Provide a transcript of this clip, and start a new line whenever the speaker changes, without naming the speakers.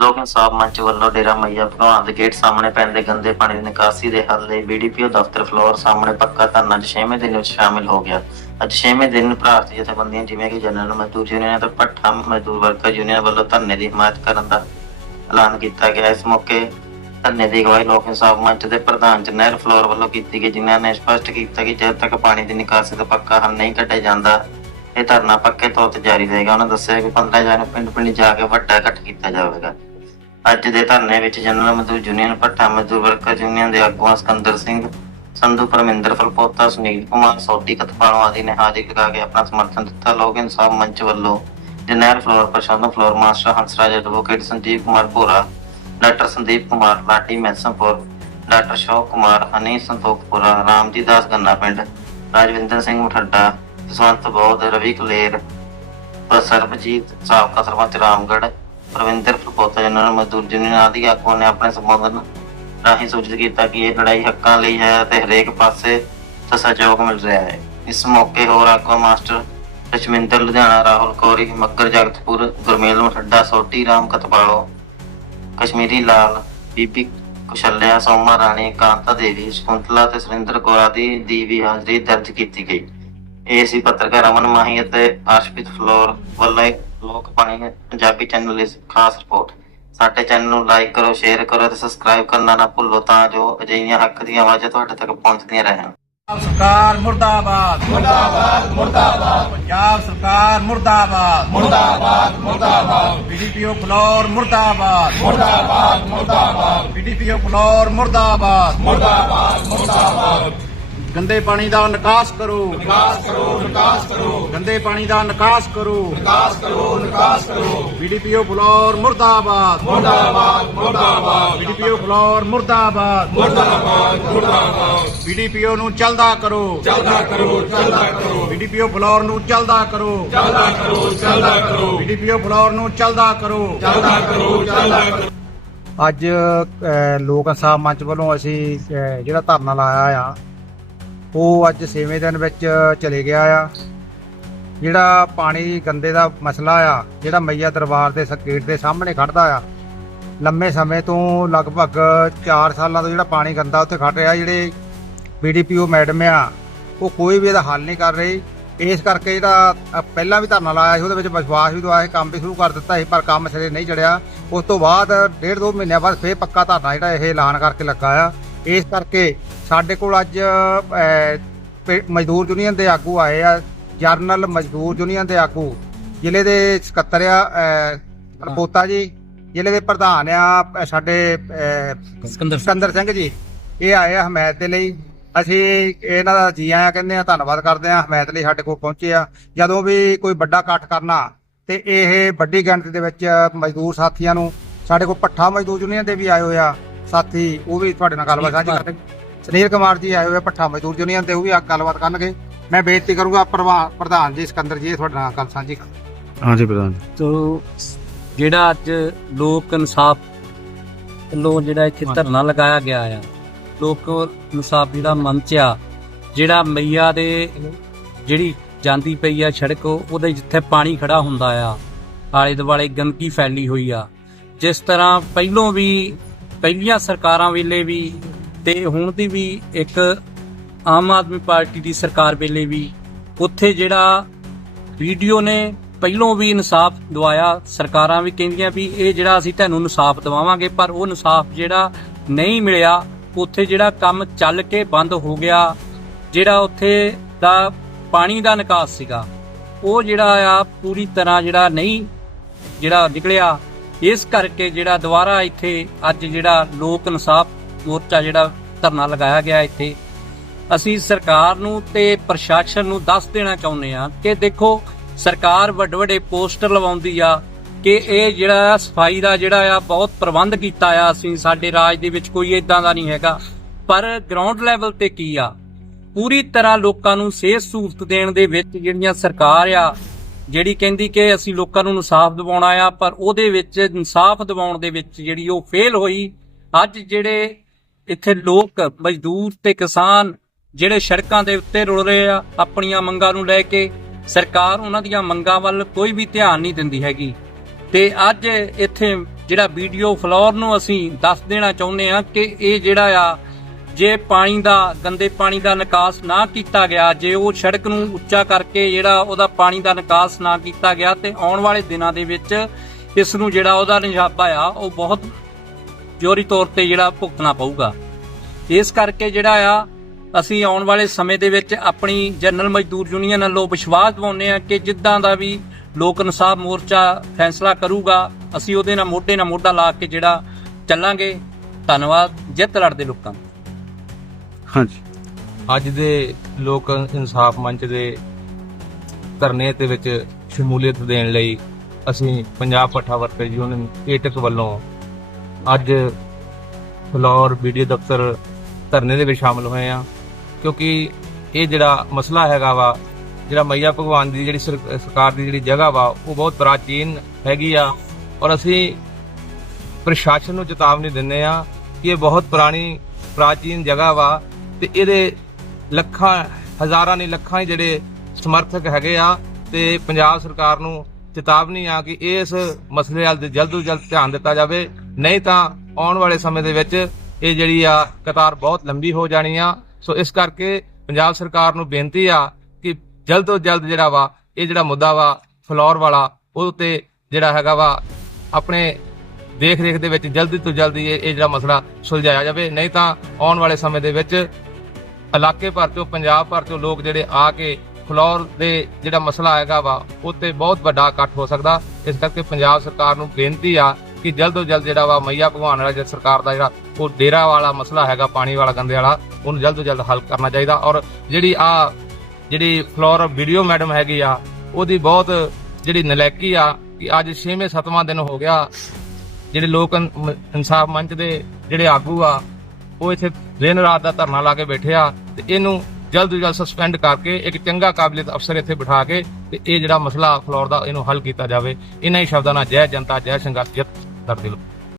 ਲੋਕ ਇਨਸਾਫ ਮੰਚ ਵੱਲੋਂ ਡੇਰਾ ਮਈਆ ਭਗਵਾਨ ਦੇ ਗੇਟ ਸਾਹਮਣੇ ਪੈਂਦੇ ਗੰਦੇ ਪਾਣੀ ਦੀ ਨਿਕਾਸੀ ਦੇ ਹੱਲ ਲਈ ਬੀਡੀਪੀਓ ਦਫ਼ਤਰ ਫਲੋਰ ਸਾਹਮਣੇ ਪੱਕਾ ਧਰਨਾ ਅੱਜ ਛੇਵੇਂ ਦਿਨ ਵਿੱਚ ਸ਼ਾਮਿਲ ਹੋ ਗਿਆ। ਅੱਜ ਛੇਵੇਂ ਦਿਨ ਭਾਰਤੀ ਜਥੇਬੰਦੀਆਂ ਜਿਵੇਂ ਕਿ ਜਨਰਲ ਮਜ਼ਦੂਰ ਯੂਨੀਅਨ ਅਤੇ ਭੱਠਾ ਮਜ਼ਦੂਰ ਵਰਕਰ ਯੂਨੀਅਨ ਵੱਲੋਂ ਧਰਨੇ ਦੀ ਹਮਾਇਤ ਕਰਨ ਦਾ ਐਲਾਨ ਕੀਤਾ ਗਿਆ। ਇਸ ਮੌਕੇ ਧਰਨੇ ਦੀ ਅਗਵਾਈ ਲੋਕ ਇਨਸਾਫ ਮੰਚ ਦੇ ਪ੍ਰਧਾਨ ਜਨਰਲ ਫਲੋਰ ਵੱਲੋਂ ਕੀਤੀ ਗਈ, ਜਿਨ੍ਹਾਂ ਨੇ ਸਪਸ਼ਟ ਕੀਤਾ ਕਿ ਜਦ ਤੱਕ ਪਾਣੀ ਦੀ ਨਿਕਾਸੀ ਦਾ ਪੱਕਾ ਹੱਲ ਨਹੀਂ ਕੱਢਿਆ ਜਾਂਦਾ, ਇਹ ਧਰਨਾ ਪੱਕੇ ਤੌਰ ਤੇ ਜਾਰੀ ਰਹੇਗਾ। ਉਹਨਾਂ ਦੱਸਿਆ ਕਿ 15 ਜਨ ਪਿੰਡ ਪਿੰਡ ਜਾ ਕੇ ਵੱਡਾ ਇਕੱਠ ਕੀਤਾ ਜਾਵੇਗਾ। ਅੱਜ ਦੇ ਧਰਨੇ ਵਿੱਚ ਜਨਰਲ ਮਜ਼ਦੂਰ ਯੂਨੀਅਨ ਭੱਠਾ ਮਜ਼ਦੂਰ ਵਰਕਰ ਯੂਨੀਅਨ ਦੇ ਆਗੂਆਂ ਸਿਕੰਦਰ ਸਿੰਘ, ਸੰਧੂ ਪਰਮਿੰਦਰ ਫਲਪੋਤਾ, ਸੁਨੀਲ ਕੁਮਾਰ ਸੋਢੀ ਕਤਪਾਲੋਂ ਆਦਿ ਨੇ ਹਾਜ਼ਰੀ ਲਗਾ ਕੇ ਆਪਣਾ ਸਮਰਥਨ ਦਿੱਤਾ। ਲੋਕ ਇਨਸਾਫ ਮੰਚ ਵੱਲੋਂ ਜਨਰਲ ਫਲੋਰ Prashant floor master Hansraj advocate Sanjeev Kumar Bhora, doctor Sandeep Kumar ਲਾਟੀ Maisampur doctor ਸ਼ੋਕ ਕੁਮਾਰ, ਹਨੀ ਸੰਤੋਖਪੁਰਾ ਰਾਮਜੀ ਦਾਸ ਗੰਨਾ ਪਿੰਡ, ਰਾਜਵਿੰਦਰ ਸਿੰਘ ਮੁਠੱਡਾ, ਜਸਵੰਤ ਬੌਧ, ਰਵੀ ਕਲੇਰ, ਸਰਬਜੀਤ, ਸਾਬਕਾ ਸਰਪੰਚ ਰਾਮਗੜ੍ਹ ਪ੍ਰਵਿੰਦਰ ਫਲਪੋਤਾ ਜਨਰਲ ਮਜ਼ਦੂਰ ਯੂਨੀਅਨ ਆਦਿ ਆਗੂਆਂ ਨੇ ਆਪਣੇ ਸੰਬੋਧਨ ਰਾਹੀਂ ਸੂਚਿਤ ਕੀਤਾ ਕਿ ਇਹ ਲੜਾਈ ਹੱਕਾਂ ਲਈ ਹੈ ਅਤੇ ਹਰੇਕ ਪਾਸੇ ਸਹਿਯੋਗ ਮਿਲ ਰਿਹਾ ਹੈ। ਇਸ ਮੌਕੇ ਹੋਰ ਆਗੂ ਮਾਸਟਰ ਰਸ਼ਮਿੰਦਰ ਲੁਧਿਆਣਾ, ਰਾਹੁਲ ਕੌਰੀ ਮੱਕਰ ਜਗਤਪੁਰ, ਗੁਰਮੇਲ, ਮਠੱਡਾ ਸੋਟੀ ਰਾਮ, ਕਤਪਾਲੋ, ਕਸ਼ਮੀਰੀ ਲਾਲ, ਬੀਬੀ ਕੁਸ਼ਲਿਆ, ਸੋਮਾ ਰਾਣੀ, ਕਾਂਤਾ ਦੇਵੀ, ਸ਼ਕੁੰਤਲਾ ਤੇ ਸੁਰਿੰਦਰ ਕੌਰ ਆਦਿ ਦੀ ਵੀ ਹਾਜ਼ਰੀ ਦਰਜ ਕੀਤੀ ਗਈ। ਇਹ ਸੀ ਪੱਤਰਕਾਰ ਅਮਨ ਮਾਹੀ ਅਤੇ ਅਰਸ਼ਪ੍ਰੀਤ ਫਲੋਰ ਵੱਲੋਂ ਲੋਕ ਪਾਣੀ ਪੰਜਾਬੀ ਚੈਨਲ ਲਈ ਖਾਸ ਰਿਪੋਰਟ ਸਾਡੇ ਚੈਨਲ ਨੂੰ ਲਾਈਕ ਕਰੋ ਸ਼ੇਅਰ ਕਰੋ ਤੇ ਸਬਸਕ੍ਰਾਈਬ ਕਰਨਾ ਨਾ ਭੁੱਲੋ ਤਾਂ ਜੋ ਅਜਿਹੀਆਂ ਹੱਕ ਦੀਆਂ ਆਵਾਜ਼ਾਂ ਤੁਹਾਡੇ ਤੱਕ ਪਹੁੰਚਦੀਆਂ ਰਹਿਣ।
ਪੰਜਾਬ ਸਰਕਾਰ ਮੁਰਦਾਬਾਦ। ਮੁਰਦਾਬਾਦ ਮੁਰਦਾਬਾਦ। ਪੰਜਾਬ ਸਰਕਾਰ ਮੁਰਦਾਬਾਦ। ਮੁਰਦਾਬਾਦ ਮੁਰਦਾਬਾਦ। ਬੀਡੀਪੀਓ ਫਲੋਰ ਮੁਰਦਾਬਾਦ। ਮੁਰਦਾਬਾਦ ਮੁਰਦਾਬਾਦ। ਬੀਡੀਪੀਓ ਫਲੋਰ ਮੁਰਦਾਬਾਦ। ਮੁਰਦਾਬਾਦ ਮੁਰਦਾਬਾਦ। ਗੰਦੇ ਪਾਣੀ ਦਾ ਨਿਕਾਸ ਕਰੋ। ਨਿਕਾਸ ਕਰੋ ਨਿਕਾਸ ਕਰੋ। ਗੰਦੇ ਪਾਣੀ ਦਾ ਨਿਕਾਸ ਕਰੋ। ਨਿਕਾਸ ਕਰੋ ਨਿਕਾਸ ਕਰੋ। ਬੀਡੀਪੀਓ ਫਲੋਰ ਮੁਰਦਾਬਾਦ। ਮੁਰਦਾਬਾਦ ਮੁਰਦਾਬਾਦ। ਬੀਡੀਪੀਓ ਫਲੋਰ ਮੁਰਦਾਬਾਦ। ਬੀਡੀਪੀਓ ਨੂੰ ਚਲਦਾ ਕਰੋ। ਚਲਦਾ ਕਰੋ ਚਲਦਾ ਕਰੋ। ਬੀਡੀਪੀਓ ਫਲੋਰ ਨੂੰ ਚਲਦਾ ਕਰੋ। ਚਲਦਾ ਕਰੋ ਚਲਦਾ ਕਰੋ। ਬੀਡੀਪੀਓ ਫਲੋਰ ਨੂੰ ਚਲਦਾ ਕਰੋ। ਚਲਦਾ ਕਰੋ ਚਲਦਾ ਕਰੋ। ਅੱਜ ਲੋਕ ਇਨਸਾਫ ਮੰਚ ਵੱਲੋਂ ਅਸੀਂ ਜਿਹੜਾ ਧਰਨਾ ਲਾਇਆ ਆ ਉਹ ਅੱਜ 6ਵੇਂ ਦਿਨ ਵਿੱਚ ਚਲੇ ਗਿਆ ਆ। ਜਿਹੜਾ ਪਾਣੀ ਗੰਦੇ ਦਾ ਮਸਲਾ ਆ, ਜਿਹੜਾ ਮਈਆ ਦਰਬਾਰ ਦੇ ਗੇਟ ਦੇ ਸਾਹਮਣੇ ਖੜਦਾ ਆ, ਲੰਮੇ ਸਮੇਂ ਤੋਂ ਲਗਭਗ 4 ਸਾਲਾਂ ਤੋਂ ਜਿਹੜਾ ਪਾਣੀ ਗੰਦਾ ਉੱਥੇ ਖੜ ਰਿਹਾ, ਜਿਹੜੇ ਬੀਡੀਪੀਓ ਮੈਡਮ ਆ, ਉਹ ਕੋਈ ਵੀ ਇਹਦਾ ਹੱਲ ਨਹੀਂ ਕਰ ਰਹੀ। ਇਸ ਕਰਕੇ ਜਿਹੜਾ ਪਹਿਲਾਂ ਵੀ ਧਰਨਾ ਲਾਇਆ ਸੀ, ਉਹਦੇ ਵਿੱਚ ਵਿਸ਼ਵਾਸ ਵੀ ਦਵਾਇਆ ਸੀ, ਕੰਮ ਵੀ ਸ਼ੁਰੂ ਕਰ ਦਿੱਤਾ ਸੀ, ਪਰ ਕੰਮ ਸਿਰੇ ਨਹੀਂ ਚੜਿਆ। ਉਸ ਤੋਂ ਬਾਅਦ ਡੇਢ ਦੋ ਮਹੀਨਿਆਂ ਬਾਅਦ ਫੇਰ ਪੱਕਾ ਧਰਨਾ ਜਿਹੜਾ ਇਹ ਐਲਾਨ ਕਰਕੇ ਲੱਗਾ ਆ। ਇਸ ਕਰਕੇ ਸਾਡੇ ਕੋਲ ਅੱਜ ਮਜ਼ਦੂਰ ਯੂਨੀਅਨ ਦੇ ਆਗੂ ਆਏ ਆ ਜਰਨਲ ਮਜ਼ਦੂਰ ਯੂਨੀਅਨ ਦੇ ਆਗੂ ਜ਼ਿਲ੍ਹੇ ਦੇ ਸਕੱਤਰ ਆ ਅ, ਪੋਤਾ ਜੀ ਜ਼ਿਲ੍ਹੇ ਦੇ ਪ੍ਰਧਾਨ ਆ ਸਾਡੇ
ਸਿਕੰਦਰ
ਸਿਕੰਦਰ ਸਿੰਘ ਜੀ। ਇਹ ਆਏ ਆ ਹਮਾਇਤ ਦੇ ਲਈ। ਅਸੀਂ ਇਹਨਾਂ ਦਾ ਜੀ ਆਇਆਂ ਕਹਿੰਦੇ ਆ ਧੰਨਵਾਦ ਕਰਦੇ ਆ ਹਮਾਇਤ ਲਈ ਸਾਡੇ ਕੋਲ ਪਹੁੰਚੇ ਆ। ਜਦੋਂ ਵੀ ਕੋਈ ਵੱਡਾ ਇਕੱਠ ਕਰਨਾ ਤੇ ਇਹ ਵੱਡੀ ਗਿਣਤੀ ਦੇ ਵਿੱਚ ਮਜ਼ਦੂਰ ਸਾਥੀਆਂ ਨੂੰ ਸਾਡੇ ਕੋਲ ਪੱਠਾ ਮਜ਼ਦੂਰ ਯੂਨੀਅਨ ਦੇ ਵੀ ਆਏ ਹੋਏ ਆ ਸਾਥੀ ਉਹ ਵੀ ਤੁਹਾਡੇ ਨਾਲ ਗੱਲਬਾਤ ਸਾਂਝੀ ਕਰਨਗੇ ਸੁਨੀਲ ਕੁਮਾਰ ਜੀ ਆਏ ਹੋਏ ਪੱਠਾ ਮਜ਼ਦੂਰ ਯੂਨੀਅਨ ਤੇ ਉਹ ਵੀ ਆ ਗੱਲਬਾਤ ਕਰਨਗੇ। ਮੈਂ ਬੇਨਤੀ ਕਰੂੰਗਾ ਪ੍ਰਧਾਨ ਪ੍ਰਧਾਨ ਜੀ ਸਿਕੰਦਰ ਜੀ ਤੁਹਾਡੇ ਨਾਲ ਗੱਲ ਸਾਂਝੀ ਕਰਨ
ਹਾਂਜੀ ਪ੍ਰਧਾਨ
ਤੋਂ ਜਿਹੜਾ ਅੱਜ ਲੋਕ ਇਨਸਾਫ ਵੱਲੋਂ ਜਿਹੜਾ ਇੱਥੇ ਧਰਨਾ ਲਗਾਇਆ ਗਿਆ ਆ ਲੋਕ ਇਨਸਾਫ ਜਿਹੜਾ ਮੰਚ ਆ ਜਿਹੜਾ ਮਈਆ ਦੇ ਜਿਹੜੀ ਜਾਂਦੀ ਪਈ ਆ ਸੜਕ ਉਹਦੇ ਜਿੱਥੇ ਪਾਣੀ ਖੜਾ ਹੁੰਦਾ ਆ ਆਲੇ ਦੁਆਲੇ ਗੰਦਗੀ ਫੈਲੀ ਹੋਈ ਆ ਜਿਸ ਤਰ੍ਹਾਂ ਪਹਿਲੋਂ ਵੀ ਪਹਿਲੀਆਂ ਸਰਕਾਰਾਂ ਵੇਲੇ ਵੀ ਤੇ ਹੁਣ ਦੀ ਵੀ ਇੱਕ ਆਮ ਆਦਮੀ ਪਾਰਟੀ ਦੀ ਸਰਕਾਰ ਵੇਲੇ ਵੀ ਉੱਥੇ ਜਿਹੜਾ ਵੀਡੀਓ ਨੇ ਪਹਿਲੋਂ ਵੀ ਇਨਸਾਫ ਦਵਾਇਆ, ਸਰਕਾਰਾਂ ਵੀ ਕਹਿੰਦੀਆਂ ਵੀ ਇਹ ਜਿਹੜਾ ਅਸੀਂ ਤੁਹਾਨੂੰ ਇਨਸਾਫ ਦਵਾਵਾਂਗੇ, ਪਰ ਉਹ ਇਨਸਾਫ ਜਿਹੜਾ ਨਹੀਂ ਮਿਲਿਆ, ਉੱਥੇ ਜਿਹੜਾ ਕੰਮ ਚੱਲ ਕੇ ਬੰਦ ਹੋ ਗਿਆ, ਜਿਹੜਾ ਉੱਥੇ ਦਾ ਪਾਣੀ ਦਾ ਨਿਕਾਸ ਸੀਗਾ, ਉਹ ਜਿਹੜਾ ਆ ਪੂਰੀ ਤਰ੍ਹਾਂ ਜਿਹੜਾ ਨਹੀਂ ਜਿਹੜਾ ਨਿਕਲਿਆ, ਇਸ ਕਰਕੇ ਜਿਹੜਾ ਦੁਬਾਰਾ ਇੱਥੇ ਅੱਜ ਜਿਹੜਾ ਲੋਕ ਇਨਸਾਫ ਮੋਰਚਾ ਜਿਹੜਾ ਧਰਨਾ ਲਗਾਇਆ ਗਿਆ ਇੱਥੇ। ਅਸੀਂ ਸਰਕਾਰ ਨੂੰ ਤੇ ਪ੍ਰਸ਼ਾਸਨ ਨੂੰ ਦੱਸ ਦੇਣਾ ਚਾਹੁੰਦੇ ਆ ਕਿ ਦੇਖੋ, ਸਰਕਾਰ ਵੱਡੇ ਵੱਡੇ ਪੋਸਟਰ ਲਵਾਉਂਦੀ ਆ ਕਿ ਇਹ ਜਿਹੜਾ ਸਫ਼ਾਈ ਦਾ ਜਿਹੜਾ ਆ ਬਹੁਤ ਪ੍ਰਬੰਧ ਕੀਤਾ ਆ। ਅਸੀਂ ਸਾਡੇ ਰਾਜ ਦੇ ਵਿੱਚ ਕੋਈ ਇਦਾਂ ਦਾ ਨਹੀਂ ਹੈਗਾ। ਪਰ ਗਰਾਊਂਡ ਲੈਵਲ ਤੇ ਕੀ ਆ? ਪੂਰੀ ਤਰ੍ਹਾਂ ਲੋਕਾਂ ਨੂੰ ਸਿਹਤ ਸਹੂਲਤ ਦੇਣ ਦੇ ਵਿੱਚ ਜਿਹੜੀਆਂ ਸਰਕਾਰ ਆ, ਜਿਹੜੀ ਕਹਿੰਦੀ ਕਿ ਅਸੀਂ ਲੋਕਾਂ ਨੂੰ ਇਨਸਾਫ ਦਿਵਾਉਣਾ ਆ, ਪਰ ਉਹਦੇ ਵਿੱਚ ਇਨਸਾਫ ਦਿਵਾਉਣ ਦੇ ਵਿੱਚ ਜਿਹੜੀ ਉਹ ਫੇਲ ਹੋਈ, ਅੱਜ ਜਿਹੜੇ ਇੱਥੇ ਲੋਕ, ਮਜ਼ਦੂਰ ਤੇ ਕਿਸਾਨ ਜਿਹੜੇ ਸੜਕਾਂ ਦੇ ਉੱਤੇ ਰੁਲ ਰਹੇ ਆ, ਆਪਣੀਆਂ ਮੰਗਾਂ ਨੂੰ ਲੈ ਕੇ ਸਰਕਾਰ ਉਹਨਾਂ ਦੀਆਂ ਮੰਗਾਂ ਵੱਲ ਕੋਈ ਵੀ ਧਿਆਨ ਨਹੀਂ ਦਿੰਦੀ ਹੈਗੀ। ਤੇ ਅੱਜ ਇੱਥੇ ਜਿਹੜਾ ਵੀਡੀਓ ਫਲੋਰ ਨੂੰ ਅਸੀਂ ਦੱਸ ਦੇਣਾ ਚਾਹੁੰਦੇ ਹਾਂ ਕਿ ਇਹ ਜਿਹੜਾ ਆ, ਜੇ ਪਾਣੀ ਦਾ, ਗੰਦੇ ਪਾਣੀ ਦਾ ਨਿਕਾਸ ਨਾ ਕੀਤਾ ਗਿਆ, ਜੇ ਉਹ ਸੜਕ ਨੂੰ ਉੱਚਾ ਕਰਕੇ ਜਿਹੜਾ ਉਹਦਾ ਪਾਣੀ ਦਾ ਨਿਕਾਸ ਨਾ ਕੀਤਾ ਗਿਆ, ਤੇ ਆਉਣ ਵਾਲੇ ਦਿਨਾਂ ਦੇ ਵਿੱਚ ਇਸ ਨੂੰ ਜਿਹੜਾ ਉਹਦਾ ਨਿਸ਼ਾਬਾ ਆ, ਉਹ ਬਹੁਤ ਜੋਰੀ ਤੌਰ ਤੇ ਜਿਹੜਾ ਭੁਗਤਣਾ ਪਊਗਾ। ਇਸ ਕਰਕੇ ਜਿਹੜਾ ਆ ਅਸੀਂ ਆਉਣ ਵਾਲੇ ਸਮੇਂ ਦੇ ਵਿੱਚ ਆਪਣੀ ਜਨਰਲ ਮਜ਼ਦੂਰ ਯੂਨੀਅਨ ਵੱਲੋਂ ਵਿਸ਼ਵਾਸ ਦਿਵਾਉਂਦੇ ਆ ਕਿ ਜਿੱਦਾਂ ਦਾ ਵੀ ਲੋਕ ਇਨਸਾਫ ਮੋਰਚਾ ਫੈਸਲਾ ਕਰੂਗਾ ਅਸੀਂ ਉਹਦੇ ਨਾਲ ਮੋਢੇ ਨਾਲ ਮੋਢਾ ਲਾ ਕੇ ਜਿਹੜਾ ਚੱਲਾਂਗੇ। ਧੰਨਵਾਦ ਜਿੱਤ ਲੜਦੇ ਲੋਕਾਂ
ਹਾਂਜੀ।
ਅੱਜ ਦੇ ਲੋਕ ਇਨਸਾਫ ਮੰਚ ਦੇ ਧਰਨੇ ਦੇ ਵਿੱਚ ਸ਼ਮੂਲੀਅਤ ਦੇਣ ਲਈ ਅਸੀਂ ਪੰਜਾਬ ਪੱਠਾ ਵਰਕਰ ਯੂਨੀਅਨ ਏਟਕ ਵੱਲੋਂ ਅੱਜ ਫਲੋਰ ਵੀਡੀਓ ਦਫ਼ਤਰ ਧਰਨੇ ਦੇ ਵਿੱਚ ਸ਼ਾਮਲ ਹੋਏ ਆ ਕਿਉਂਕਿ ਇਹ ਜਿਹੜਾ ਮਸਲਾ ਹੈਗਾ ਵਾ, ਜਿਹੜਾ ਮਈਆ ਭਗਵਾਨ ਦੀ ਜਿਹੜੀ ਸਰ- ਸਰਕਾਰ ਦੀ ਜਿਹੜੀ ਜਗ੍ਹਾ ਵਾ, ਉਹ ਬਹੁਤ ਪ੍ਰਾਚੀਨ ਹੈਗੀ ਆ ਔਰ ਅਸੀਂ ਪ੍ਰਸ਼ਾਸਨ ਨੂੰ ਚੇਤਾਵਨੀ ਦਿੰਦੇ ਆ ਕਿ ਇਹ ਬਹੁਤ ਪੁਰਾਣੀ, ਪ੍ਰਾਚੀਨ ਜਗ੍ਹਾ ਵਾ ਤੇ ਇਹਦੇ ਲੱਖਾਂ, ਹਜ਼ਾਰਾਂ ਨਹੀਂ ਲੱਖਾਂ ਹੀ ਜਿਹੜੇ ਸਮਰਥਕ ਹੈਗੇ ਆ ਤੇ ਪੰਜਾਬ ਸਰਕਾਰ ਨੂੰ ਚੇਤਾਵਨੀ ਆ ਕਿ ਇਸ ਮਸਲੇ ਵੱਲ ਜਲਦ ਤੋਂ ਜਲਦ ਧਿਆਨ ਦਿੱਤਾ ਜਾਵੇ। ਨਹੀਂ ਤਾਂ ਆਉਣ ਵਾਲੇ ਸਮੇਂ ਦੇ ਵਿੱਚ ਇਹ ਜਿਹੜੀ ਆ ਕਤਾਰ ਬਹੁਤ ਲੰਬੀ ਹੋ ਜਾਣੀ ਆ। ਸੋ ਇਸ ਕਰਕੇ ਪੰਜਾਬ ਸਰਕਾਰ ਨੂੰ ਬੇਨਤੀ ਆ ਕਿ ਜਲਦ ਤੋਂ ਜਲਦ ਜਿਹੜਾ ਵਾ, ਇਹ ਜਿਹੜਾ ਮੁੱਦਾ ਵਾ, ਫਲੋਰ ਵਾਲਾ ਉਹ ਤੇ ਜਿਹੜਾ ਹੈਗਾ ਵਾ, ਆਪਣੇ ਦੇਖ ਰੇਖ ਦੇ ਵਿੱਚ ਜਲਦੀ ਤੋਂ ਜਲਦੀ ਇਹ ਇਹ ਜਿਹੜਾ ਮਸਲਾ ਸੁਲਝਾਇਆ ਜਾਵੇ। ਨਹੀਂ ਤਾਂ ਆਉਣ ਵਾਲੇ ਸਮੇਂ ਦੇ ਵਿੱਚ ਇਲਾਕੇ ਭਰ ਤੋਂ ਪੰਜਾਬ ਭਰ ਤੋਂ ਲੋਕ ਜਿਹੜੇ ਆ ਕੇ ਫਲੋਰ ਦੇ ਜਿਹੜਾ ਮਸਲਾ ਆਏਗਾ ਵਾ ਉੱਤੇ ਬਹੁਤ ਵੱਡਾ ਇਕੱਠ ਹੋ ਸਕਦਾ। ਇਸ ਕਰਕੇ ਪੰਜਾਬ ਸਰਕਾਰ ਨੂੰ ਬੇਨਤੀ ਆ ਕਿ ਜਲਦ ਤੋਂ ਜਲਦ ਜਿਹੜਾ ਵਾ ਮਈਆ ਭਗਵਾਨ ਵਾਲਾ ਜਿਹੜਾ ਸਰਕਾਰ ਦਾ ਜਿਹੜਾ ਉਹ ਡੇਰਾ ਵਾਲਾ ਮਸਲਾ ਹੈਗਾ, ਪਾਣੀ ਵਾਲਾ, ਗੰਦੇ ਵਾਲਾ, ਉਹਨੂੰ ਜਲਦ ਤੋਂ ਜਲਦ ਹੱਲ ਕਰਨਾ ਚਾਹੀਦਾ। ਔਰ ਜਿਹੜੀ ਆ, ਜਿਹੜੀ ਫਲੋਰ ਵੀਡੀਓ ਮੈਡਮ ਹੈਗੀ ਆ, ਉਹਦੀ ਬਹੁਤ ਜਿਹੜੀ ਨਲੈਕੀ ਆ ਕਿ ਅੱਜ 6ਵੇਂ 7ਵਾਂ ਦਿਨ ਹੋ ਗਿਆ। ਜਿਹੜੇ ਲੋਕ ਇਨਸਾਫ ਮੰਚ ਦੇ ਜਿਹੜੇ ਆਗੂ ਆ, ਉਹ ਇੱਥੇ ਦਿਨ ਰਾਤ ਦਾ ਧਰਨਾ ਲਾ ਕੇ ਬੈਠੇ ਆ ਤੇ ਇਹਨੂੰ ਜਲਦ ਤੋਂ ਜਲਦ ਸਸਪੈਂਡ ਕਰਕੇ ਇੱਕ ਚੰਗਾ ਕਾਬਲੀਅਤ ਅਫਸਰ ਇੱਥੇ ਬਿਠਾ ਕੇ ਤੇ ਇਹ ਜਿਹੜਾ ਮਸਲਾ ਫਲੋਰ ਦਾ ਇਹਨੂੰ ਹੱਲ ਕੀਤਾ ਜਾਵੇ। ਇਹਨਾਂ ਹੀ ਸ਼ਬਦਾਂ ਨਾਲ ਜੈ ਜਨਤਾ, ਜੈ ਸੰਘਰਸ਼ ਜਿੱਤ ਕਰਦੇ ਲੋ